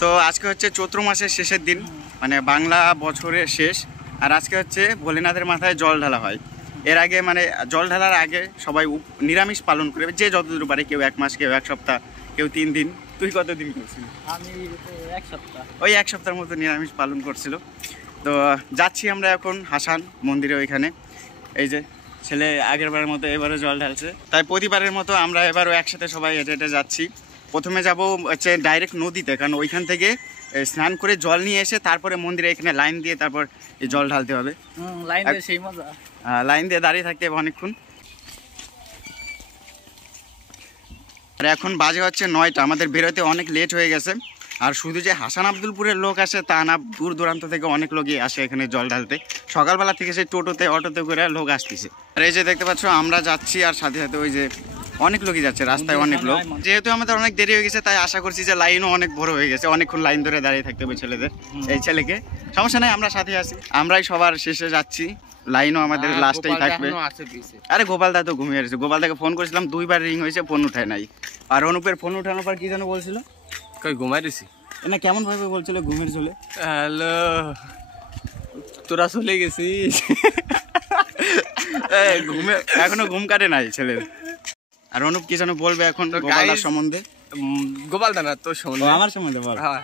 তো আজকে হচ্ছে চৈত্র মাসের শেষের দিন, মানে বাংলা বছরের শেষ। আর আজকে হচ্ছে ভোলেনাথের মাথায় জল ঢালা হয়। এর আগে মানে জল ঢালার আগে সবাই নিরামিষ পালন করে, যে যতদূর পারে, কেউ 1 মাস, কেউ 1 সপ্তাহ, কেউ 3 দিন। তুই কতদিন করছিস? আমি 1 সপ্তাহ। ওই 1 সপ্তাহের মতো নিরামিষ পালন করছিল। তো যাচ্ছি আমরা এখন হাসান মন্দিরে ওইখানে। এই যে ছেলে আগেরবারের মতো এবারও জল ঢালছে, তাই প্রতিবারের মতো আমরা এবারও একসাথে সবাই হেঁটে হেঁটে যাচ্ছি। প্রথমে যাব হচ্ছে ডাইরেক্ট নদীতে, কারণ ওইখান থেকে স্নান করে জল নিয়ে এসে তারপরে মন্দিরে এখানে লাইন দিয়ে তারপর এই জল ঢালতে হবে। লাইন দিয়ে সেই মজা, লাইন দিয়ে দাঁড়িয়ে থাকতে হবে অনেকক্ষণ। আর এখন বাজে হচ্ছে 9টা, আমাদের বেরোতে অনেক লেট হয়ে গেছে। আর শুধু যে হাসান আব্দুলপুরের লোক আসে তা না, দূর দূরান্ত থেকে অনেক লোকই আসে এখানে জল ঢালতে। সকালবেলা থেকে সেই টোটোতে অটোতে করে লোক আসতেছে। আর এই যে দেখতে পাচ্ছ আমরা যাচ্ছি, আর সাথে সাথে ওই যে অনেক লোকই যাচ্ছে, রাস্তায় অনেক লোক। যেহেতু আমাদের অনেক দেরি হয়ে গেছে, তাই আশা করছি যে লাইনও অনেক বড় হয়ে গেছে, অনেকক্ষণ লাইন ধরে দাঁড়িয়ে থাকতে হবে ছেলেদের। এই ছেলেকে সমস্যা নাই, আমরা সাথে আছি, আমরাই সবার শেষে যাচ্ছি, লাইনও আমাদের লাস্টেই থাকবে। আরে গোপাল দা তো ঘুমিয়ে গেছে, গোপাল দাকে ফোন করেছিলাম, 2বার রিং হয়েছে, ফোন উঠায় নাই। আর অনুপের ফোন উঠানোর পর কি যেন বলছিল, কই ঘুমাই দিছি না কেমন ভাবে বলছিল ঘুমের চলে। হ্যালো, তোরা চলে গেছিস? ঘুমে এখনো ঘুম কাটে নাই ছেলের। আর অনুপ কি যেন বলবে এখন গোপালদার সম্বন্ধে। গোপালদা না তোর সম্বন্ধে, আমার সম্বন্ধে বল। হ্যাঁ,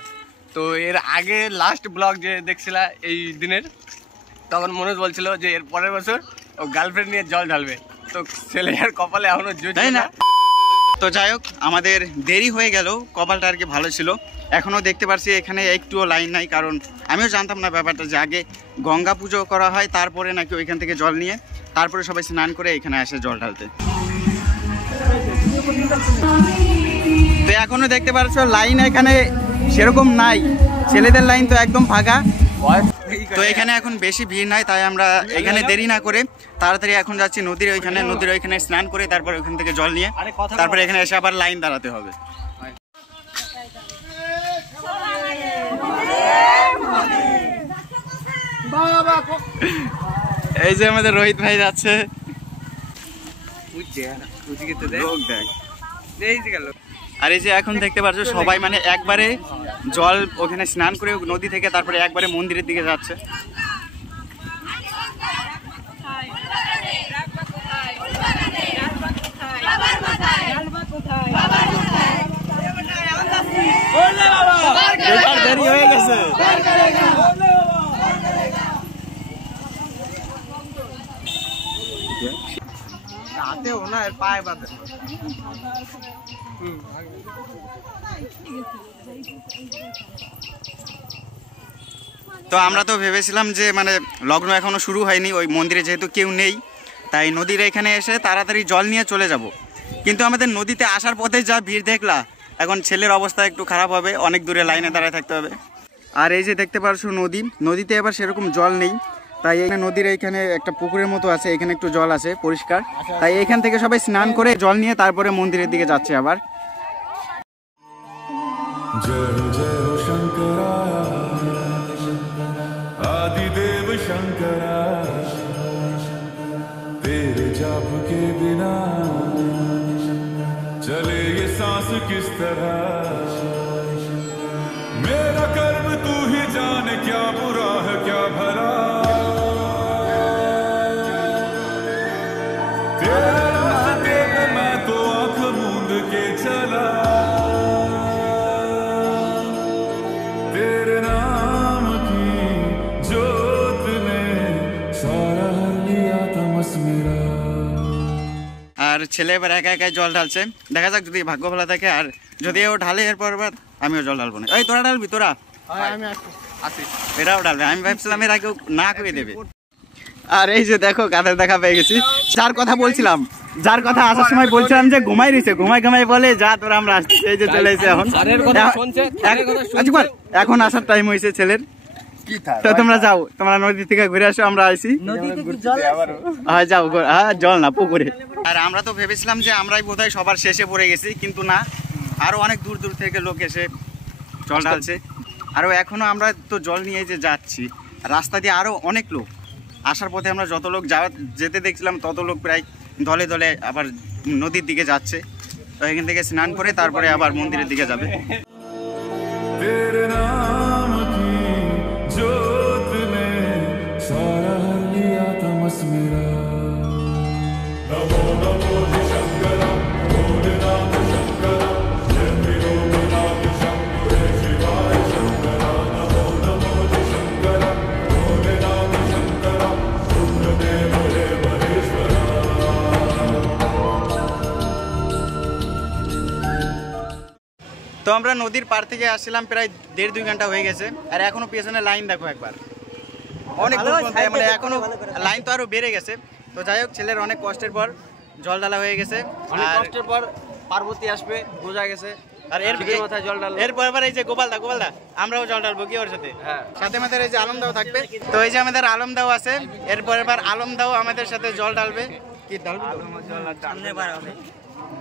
তো এর আগে লাস্ট ব্লগ যে দেখছিলা এই দিনের, তখন মনোজ বলছিল যে এর পরের বছর ও গার্লফ্রেন্ড নিয়ে জল ঢালবে। তো ছেলে আর কপালে এখনো জুটছে না। তো যাই হোক, আমাদের দেরি হয়ে গেল, কপালটা আর কি ভালো ছিল। এখনও দেখতে পাচ্ছি এখানে একটুও লাইন নাই, কারণ আমিও জানতাম না ব্যাপারটা যে আগে গঙ্গা পুজো করা হয়, তারপরে নাকি ওইখান থেকে জল নিয়ে তারপরে সবাই স্নান করে এখানে আসে জল ঢালতে। তো এখনো দেখতে পাচ্ছ লাইন এখানে সেরকম নাই, ছেলেদের লাইন তো একদম ফাঁকা। তো এখানে এখন বেশি ভিড় নাই, তাই আমরা এখানে দেরি না করে তাড়াতাড়ি এখন যাচ্ছি নদীর ওইখানে। নদীর ওইখানে স্নান করে তারপর ওইখান থেকে জল নিয়ে তারপরে এখানে এসে আবার লাইন দাঁড়াতে হবে। এই যে আমাদের রোহিত ভাই যাচ্ছে, আর এই যে এখন দেখতে পাচ্ছ সবাই মানে একবারে জল ওখানে স্নান করে নদী থেকে তারপরে একবারে মন্দিরের দিকে যাচ্ছে। দেরি হয়ে গেছে। তো আমরা তো ভেবেছিলাম যে মানে লগ্ন এখনো শুরু হয়নি, ওই মন্দিরে যেহেতু কেউ নেই, তাই নদীর এখানে এসে তাড়াতাড়ি জল নিয়ে চলে যাব। কিন্তু আমাদের নদীতে আসার পথে যা ভিড় দেখলা, এখন ছেলের অবস্থা একটু খারাপ হবে, অনেক দূরে লাইনে দাঁড়ায় থাকতে হবে। আর এই যে দেখতে পারছো নদী, নদীতে এবার সেরকম জল নেই, তাই এখানে নদীর এইখানে একটা পুকুরের মতো আছে, এখানে একটু জল আছে পরিষ্কার, তাই এখান থেকে সবাই স্নান করে জল নিয়ে তারপরে মন্দিরের দিকে যাচ্ছে আবার। जय जय शंकरा आदिदेव शंकरा, तेरे जाप के बिना चले ये सांस किस तरह, मेरा कर्म तू ही जाने क्या बुरा है क्या भला, तेरे रास्ते में मैं तो आंख मूंद के चला, আর ছেলে এবার একা একাই জল ঢালছে, দেখা যাক যদি ভাগ্য ভালো থাকে। আর যদি ও ঢালে এরপর আমিও জল ঢালবো না। এই তোরা ঢালবি? তোরা এরাও ঢালবে? আমি ভাবছিলাম এরা কেউ না করে দেবে। আর এই যে দেখো কাদের দেখা পেয়ে গেছি, যার কথা বলছিলাম, যার কথা আসার সময় বলছিলাম যে ঘুমাই রয়েছে, ঘুমাই বলে যা তোরা আমরা আসছি। এই যে চলে এসে এখন আসার টাইম হয়েছে ছেলের। তো তোমরা যাও, তোমরা নদী থেকে ঘুরে আসো, আমরা আইছি। যাও, জল না পুকুরে। আর আমরা তো ভেবেছিলাম যে আমরাই বোধহয় সবার শেষে পড়ে গেছি, কিন্তু না, আরো অনেক দূর দূর থেকে লোক এসে জল ঢালছে। আরো এখনো আমরা তো জল নিয়ে যে যাচ্ছি, রাস্তা দিয়ে আরো অনেক লোক আসার পথে আমরা যত লোক যেতে দেখছিলাম তত লোক প্রায় দলে দলে আবার নদীর দিকে যাচ্ছে। তো এখান থেকে স্নান করে তারপরে আবার মন্দিরের দিকে যাবে। আমরা নদীর পার থেকে আসছিলাম, প্রায় 1.5-2 ঘন্টা হয়ে গেছে, আর এখনো পেছনে লাইন দেখো একবার, অনেক দূর পর্যন্ত, মানে এখনো লাইন তো আরো বেড়ে গেছে। তো যাই হোক, ছেলের অনেক কষ্টের পর জল ঢালা হয়ে গেছে, অনেক আর কষ্টের পর পার্বতী আসবে বোঝা গেছে। আর শিবের মাথায় জল ঢালবে। এরপর আবার এই যে গোপালদা আমরাও জল ঢালবো কি ওর সাথে, হ্যাঁ। সাথে আমাদের এই যে আলমদাও থাকবে। তো এই যে আমাদের আলমদাও আছে, এরপর এবার আলমদাও আমাদের সাথে জল ঢালবে। কি ঢালবে?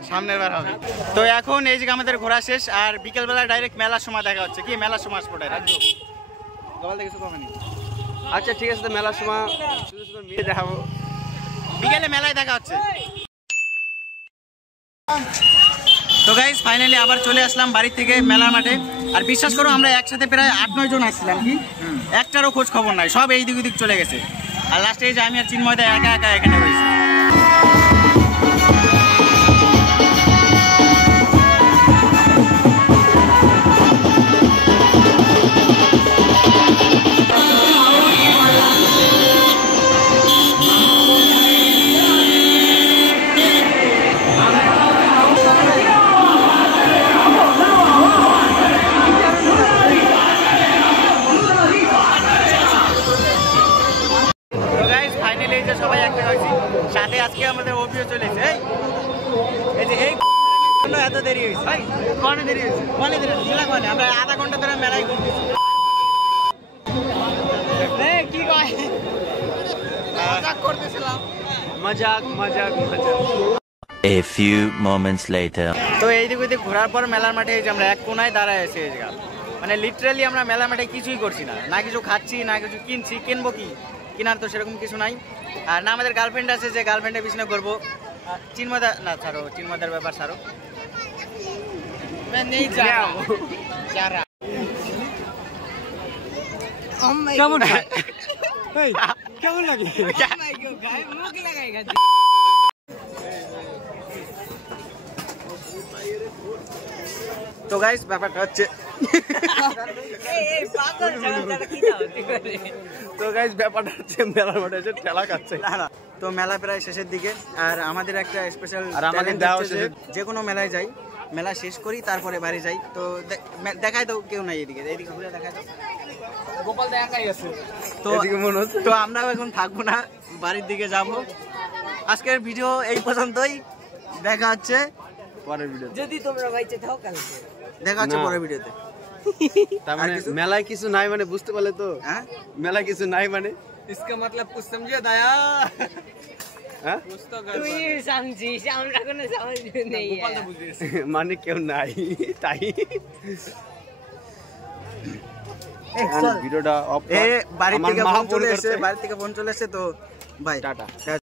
সামনের বার হবে। তো এখন এই যে আমাদের ঘোরা শেষ, আর বিকেলবেলা ডাইরেক্ট মেলার সময় দেখা হচ্ছে। কি মেলার সময় আসবো ডাইরেক্ট? গোপালদা কিছু কমেনি? আচ্ছা ঠিক আছে, তো মেলার সময় সুন্দর সুন্দর মেয়ে দেখাবো। বিকেলে মেলায় দেখা হচ্ছে। তো গাইস ফাইনালি আবার চলে আসলাম বাড়ি থেকে মেলার মাঠে। আর বিশ্বাস করো, আমরা একসাথে প্রায় 8-9 জন আসছিলাম, কি একটারও খোঁজ খবর নাই, সব এই দিক ওদিক চলে গেছে। আর লাস্টে এই যে আমি আর চিন্ময়দা একা একা এখানে হয়েছি। সবাই একটা হয়েছি, সাথে আজকে আমাদের অভিও চলেছে। এই যে এই এত দেরি হয়েছে, কনে দেরি হয়েছে, কনে দেরি হয়েছে, কনে আমরা আধা ঘন্টা ধরে মেলায় ঘুরতেছি। কি কয় মজাক করতেছিলাম, মজাক। A few moments later. তো এইদিক ওইদিক ঘোরার পর মেলার মাঠে এই যে আমরা এক কোনায় দাঁড়ায় আছি। মানে লিটারালি আমরা মেলার মাঠে কিছুই করছি না, না কিছু খাচ্ছি না কিছু কিনছি। কিনবো কি, কেনার তো সেরকম কিছু নাই। আর না আমাদের গার্লফ্রেন্ড আছে যে গার্লফ্রেন্ডের পিছনে করবো। চিন্ময়দা না, ছাড়ো চিন্ময়দার ব্যাপার ছাড়ো। কেমন কেমন লাগে? তো গাইস ব্যাপারটা হচ্ছে মেলার মাঠে এসে ঠেলা খাচ্ছে। না, তো মেলা প্রায় শেষের দিকে, আর আমাদের একটা স্পেশাল আর আমাদের দেওয়া যে কোনো মেলায় যাই, মেলা শেষ করি তারপরে বাড়ি যাই। তো দেখাই দাও, কেউ নাই এদিকে, এইদিকে ঘুরে দেখাই দাও। গোপাল দা একাই আছে। তো তো আমরাও এখন থাকবো না, বাড়ির দিকে যাব। আজকের ভিডিও এই পর্যন্তই, দেখা হচ্ছে পরের ভিডিও। যদি তোমরা বাইচে থাও কালকে দেখা হচ্ছে পরের ভিডিওতে। তার মানে মেলায় কিছু নাই মানে বুঝতে পারলে তো? হ্যাঁ, মেলায় কিছু নাই মানে इसका मतलब कुछ समझे दया হ্যাঁ তুই समझिस আমরা কোনো समझ नहीं है মানে কেউ নাই তাই। ভিডিওটা অফ বাড়ি থেকে ফোন চলে এসেছে, তো বাই, টাটা।